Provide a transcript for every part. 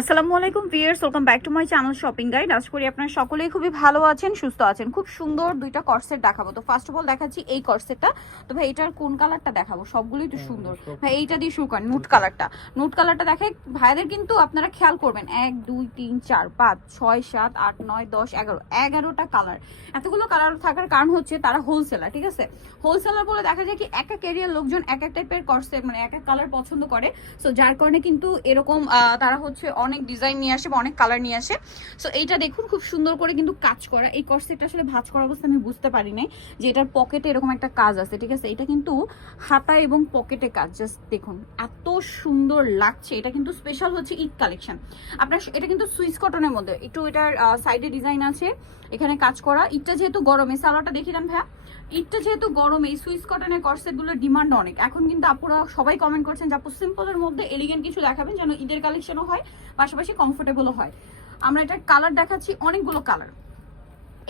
আসসালামু আলাইকুম viewers, welcome back to my channel shopping guide. আশা করি আপনারা সকলেই খুবই ভালো আছেন, সুস্থ আছেন। খুব সুন্দর দুইটা কর্সেট দেখাবো। তো ফার্স্ট অফ অল দেখাচ্ছি এই কর্সেটটা। তো ভাই এটার কোন কালারটা দেখাবো? সবগুলোই তো সুন্দর ভাই। এইটা দিয়ে শুরু করেন, নুট কালারটা। নুট কালারটা দেখে ভাইদের কিন্তু আপনারা খেয়াল করবেন 1 2 3 4 5 6 7 8 9 10 11 11টা কালার। এতগুলো কালার থাকার কারণ হচ্ছে তারা হোলসেলার, ঠিক আছে? হোলসেলার বলে দেখা যায় কি এক এক এরিয়ার লোকজন এক এক টাইপের কর্সেট মানে এক এক কালার পছন্দ করে। সো যার কারণে কিন্তু এরকম তারা হচ্ছে অনেক ডিজাইন নিয়ে আসে বা অনেক কালার নিয়ে আসে। সো এইটা দেখুন খুব সুন্দর করে কিন্তু কাজ করা। এই কর্সেটটা আসলে ভাঁজ করা অবস্থা আমি বুঝতে পারি নাই যে এটার পকেটে এরকম একটা কাজ আছে, ঠিক আছে? এটা কিন্তু হাতা এবং পকেটে কাজ, জাস্ট দেখুন এত সুন্দর লাগছে। এটা কিন্তু স্পেশাল হচ্ছে ঈদ কালেকশন আপনার। এটা কিন্তু সুইস কটনের মধ্যে একটু এটার সাইডে ডিজাইন আছে, এখানে কাজ করা। ঈদটা যেহেতু গরমে, সালোয়ারটা দেখিলাম ভাইয়া, ঈদটা যেহেতু গরম, এই সুইস কটনের কর্সেটগুলোর ডিমান্ড অনেক। এখন কিন্তু আপুরা সবাই কমেন্ট করছেন যে আপু সিম্পলের মধ্যে এলিগেন্ট কিছু দেখাবেন যেন ঈদের কালেকশনও হয় পাশাপাশি কমফোর্টেবলও হয়। আমরা এটার কালার দেখাচ্ছি, অনেকগুলো কালার।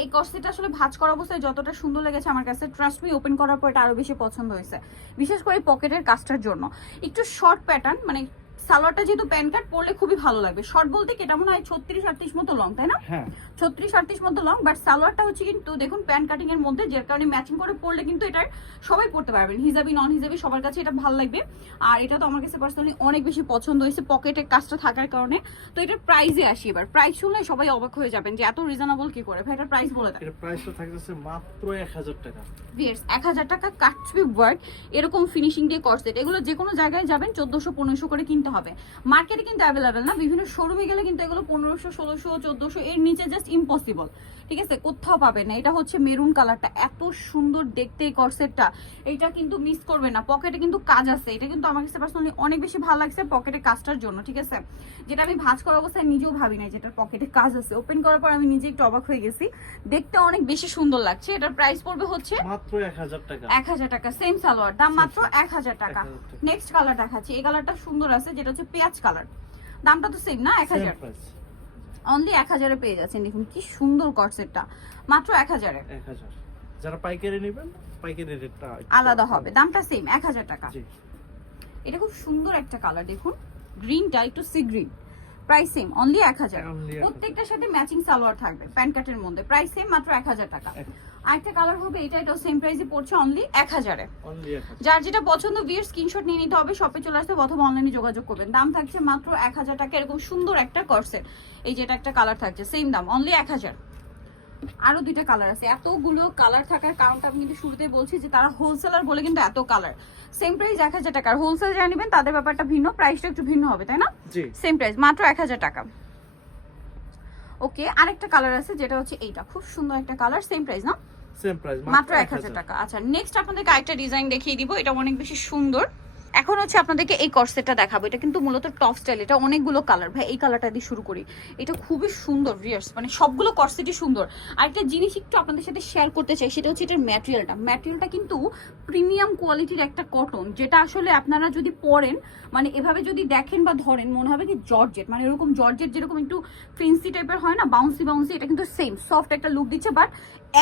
এই কর্সেটটা আসলে ভাঁজ করা অবস্থায় যতটা সুন্দর লেগেছে আমার কাছে, ট্রাস্ট মি ওপেন করার পর এটা আরো বেশি পছন্দ হয়েছে, বিশেষ করে পকেটের কাজটার জন্য। একটু শর্ট প্যাটার্ন, মানে সালোয়ারটা যেহেতু প্যান্ট কাট পরলে খুবই ভালো লাগবে। শর্ট বলতে কি এটা মনে হয় 36-38 মতো লং, তাই না? হ্যাঁ 36-38 মতো লং, বাট সালোয়ারটা হচ্ছে কিন্তু দেখুন প্যান্ট কাটিং এর মধ্যে, যার কারণে ম্যাচিং করে পরলে কিন্তু এটার সবাই পরতে পারবেন, হিজাবি নন হিজাবি সবার কাছে এটা ভালো লাগবে। আর এটা তো আমার কাছে পার্সোনালি অনেক বেশি পছন্দ হয়েছে পকেটের কাজটা থাকার কারণে। তো এটার প্রাইসে আসি এবার। প্রাইস শুনলে সবাই অবাক হয়ে যাবেন যে এত রিজনেবল কি করে ভাই। এটার প্রাইস বলে দেন। এর প্রাইসটা থাকতেছে মাত্র 1000 টাকা। ভিউয়ার্স 1000 টাকা কাটছবি ওয়ার্ক, এরকম ফিনিশিং দিয়ে কর্সেট। এগুলো যে কোনো জায়গায় যাবেন 1400-1500 করে কিনতে হবে। মার্কেটে কিন্তু অ্যাভেলেবেল না, বিভিন্ন শোরুমে গেলে কিন্তু এগুলো 1500 1600 1400 এর নিচে জাস্ট ইম্পসিবল, ঠিক আছে? কোথাও পাবেন না। এটা হচ্ছে মেরুন কালারটা, এত সুন্দর দেখতে এই কর্সেটটা। এটা কিন্তু মিস করবে না। পকেটে কিন্তু কাজ আছে, এটা কিন্তু আমার কাছে পার্সোনালি অনেক বেশি ভালো লাগছে পকেটে কাজটার জন্য, ঠিক আছে? যেটা আমি ভাঁজ করা অবস্থায় নিজেও ভাবি নাই যেটার পকেটে কাজ আছে। ওপেন করার পর আমি নিজে একটু অবাক হয়ে গেছি, দেখতে অনেক বেশি সুন্দর লাগছে। এটার প্রাইস পড়বে হচ্ছে মাত্র 1000 টাকা। 1000 টাকা। সেম সালোয়ার, দাম মাত্র 1000 টাকা। নেক্সট কালার দেখাচ্ছি, এই কালারটা সুন্দর আছে, যেটা হচ্ছে পেঁয়াজ কালার। দামটা তো সেম না, 1000 অনলি 1000 এ পেয়ে যাচ্ছেন। দেখুন কি সুন্দর কর্সেটটা, মাত্র 1000 এ। 1000 যারা পাইকারি নেবেন পাইকারি রেটটা আলাদা হবে, দামটা সেম 1000 টাকা। জি এটা খুব সুন্দর একটা কালার, দেখুন গ্রিনটা একটু sea green. Price same only 1000। প্রত্যেকটার সাথে ম্যাচিং সালোয়ার থাকবে প্যান্ট কাটের মধ্যে। প্রাইস সেম মাত্র 1000 টাকা। আরেকটা কালার হবে এটা, এটাও সেম প্রাইসে পড়ছে অনলি 1000 এ। যার যেটা পছন্দ ভিউয়ার্স স্ক্রিনশট নিয়ে নিতে হবে, শপে চলে আসতে অথবা অনলাইনে যোগাযোগ করবেন। দাম থাকছে মাত্র 1000 টাকা। এরকম সুন্দর একটা কর্সেট, এই যেটা একটা কালার থাকছে সেম দাম অনলি 1000। আরো দুইটা কালার আছে। এতগুলো কালার থাকার কারণটা আমি কিন্তু শুরুতেই বলছি যে তারা হোলসেলার বলে কিন্তু এত কালার। সেম প্রাইস 1000 টাকা। আর হোলসেল যারা নেবেন তাদের ব্যাপারটা ভিন্ন, প্রাইসটা একটু ভিন্ন হবে, তাই না? সেম প্রাইস মাত্র 1000 টাকা। ওকে, আরেকটা কালার আছে যেটা হচ্ছে এইটা, খুব সুন্দর একটা কালার, সেম প্রাইস না? সেম প্রাইস মাত্র 1000 টাকা। আচ্ছা নেক্সট আপনাদেরকে আরেকটা ডিজাইন দেখিয়ে দিব, এটা অনেক বেশি সুন্দর। এখন হচ্ছে আপনাদেরকে এই কর্সেটটা দেখাবো। এটা কিন্তু মূলত টপ স্টাইল, এটা অনেকগুলো কালার। ভাই এই কালারটা দিয়ে শুরু করি, এটা খুবই সুন্দর ভিউয়ার্স, মানে সবগুলো কর্সেটই সুন্দর। আরেকটা জিনিস একটু আপনাদের সাথে শেয়ার করতে চাই, সেটা হচ্ছে এটার ম্যাটেরিয়ালটা কিন্তু প্রিমিয়াম কোয়ালিটির একটা কটন, যেটা আসলে আপনারা যদি পরেন মানে এভাবে যদি দেখেন বা ধরেন মনে হবে কি জর্জেট, মানে এরকম জর্জেট যেরকম একটু ফেন্সি টাইপের হয় না, বাউন্সি বাউন্সি, এটা কিন্তু সেম সফট একটা লুক দিচ্ছে, বাট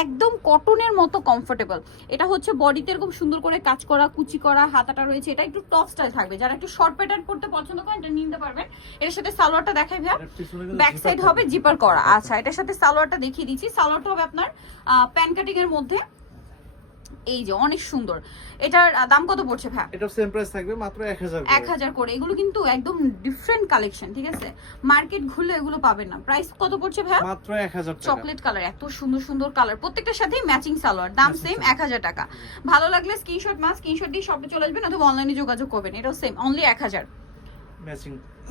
একদম কটনের মতো কমফোর্টেবল। এটা হচ্ছে বডিতে এরকম সুন্দর করে কাজ করা, কুচি করা, হাতাটা রয়েছে। এটা একটু টপ স্টাইল থাকবে, যারা একটু শর্ট প্যাটার্ন পড়তে পছন্দ করেন এটা নিতে পারবেন। এর সাথে সালোয়ারটা দেখাই ভাইয়া, ব্যাক সাইড হবে জিপার করা। আচ্ছা এটার সাথে সালোয়ারটা দেখিয়ে দিচ্ছি। সালোয়ারটা হবে আপনার প্যান কাটিং এর মধ্যে, এই যে অনেক সুন্দর। এটার দাম কত পড়ছে ভাই? এটা সেম প্রাইস থাকবে মাত্র 1000 করে। এগুলো কিন্তু একদম ডিফারেন্ট কালেকশন, ঠিক আছে? মার্কেট ঘুরলে এগুলো পাবেন না। প্রাইস কত পড়ছে ভাই? মাত্র 1000 টাকা। চকলেট কালার, এত সুন্দর সুন্দর কালার, প্রত্যেকটার সাথেই ম্যাচিং সালোয়ার। দাম সেম 1000 টাকা। ভালো লাগলে স্ক্রিনশট দিয়ে শপে চলে আসবেন অথবা অনলাইনে যোগাযোগ করবেন। এটাও সেম অনলি 1000।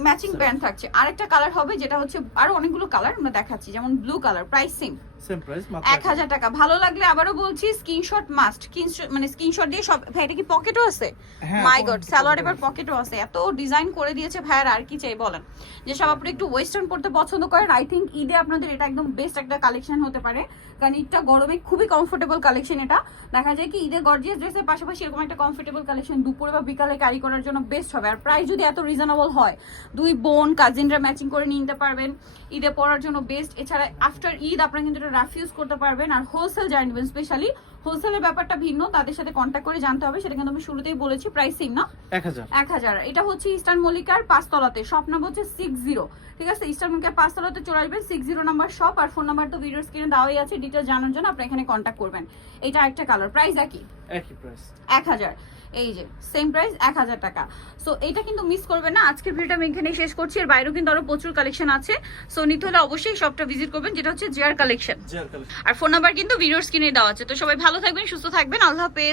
ম্যাচিং প্যান্ট থাকছে। আরেকটা কালার হবে যেটা হচ্ছে, আরো অনেকগুলো কালার আমরা দেখাচ্ছি, যেমন blue colour. Price same price মাত্র 1000 টাকা। ভালো লাগলে আবারও বলছি স্ক্রিনশট মাস্ট, মানে স্ক্রিনশট দিয়ে সব। ভাই এটা কি পকেটও আছে? মাই গড, সালোয়ার এবার পকেটও আছে। এত ডিজাইন করে দিয়েছে ভাইয়ার, আর কি চাই বলেন? যে সব আপনি একটু ওয়েস্টার্ন পড়তে পছন্দ করেন, আই থিঙ্ক ঈদে আপনাদের এটা একদম বেস্ট একটা কালেকশন হতে পারে, কারণ ঈদটা গরমে খুবই কমফোর্টেবল কালেকশন। এটা দেখা যায় কি ঈদে গর্জিয়াস ড্রেসের পাশাপাশি এরকম একটা কমফোর্টেবল কালেকশন দুপুরে বা বিকালে ক্যারি করার জন্য বেস্ট হবে। আর প্রাইস যদি এত রিজনেবল হয়, দুই বোন কাজিনরা ম্যাচিং করে নিতে পারবেন, ঈদে পরার জন্য বেস্ট। এছাড়া আফটার ঈদ আপনারা কিন্তু এটা রাফ ইউজ করতে পারবেন। আর হোলসেল যারা নেবেন, স্পেশালি হোলসেলের ব্যাপারটা ভিন্ন, তাদের সাথে কন্ট্যাক্ট করে জানতে হবে, সেটা কিন্তু আমি শুরুতেই বলেছি। প্রাইস সেম না? 1000। 1000। এটা হচ্ছে ইস্টার্ন মল্লিকার 5 তলাতে, শপ নাম্বার হচ্ছে 60। ঠিক আছে, ইস্টার্ন মল্লিকার 5 তলাতে চলে আসবেন, 60 নাম্বার শপ। আর ফোন নাম্বার তো ভিডিওর স্ক্রিনে দেওয়াই আছে, ডিটেইলস জানার জন্য আপনি এখানে কন্ট্যাক্ট করবেন। এটা একটা কালার, প্রাইস একই একই প্রাইস 1000। এই যে সেম প্রাইস 1000 টাকা। সো এটা কিন্তু মিস করবেন না। আজকের ভিডিওটা আমি এখানেই শেষ করছি। এর বাইরেও কিন্তু আরো প্রচুর কালেকশন আছে, সো নিতে হলে অবশ্যই শপটা ভিজিট করবেন, যেটা হচ্ছে জিআর কালেকশন। GR collection. আর ফোন নাম্বার কিন্তু ভিডিওর স্ক্রিনে দেওয়া আছে। তো সবাই ভালো থাকবেন, সুস্থ থাকবেন, আল্লাহ হাফেজ।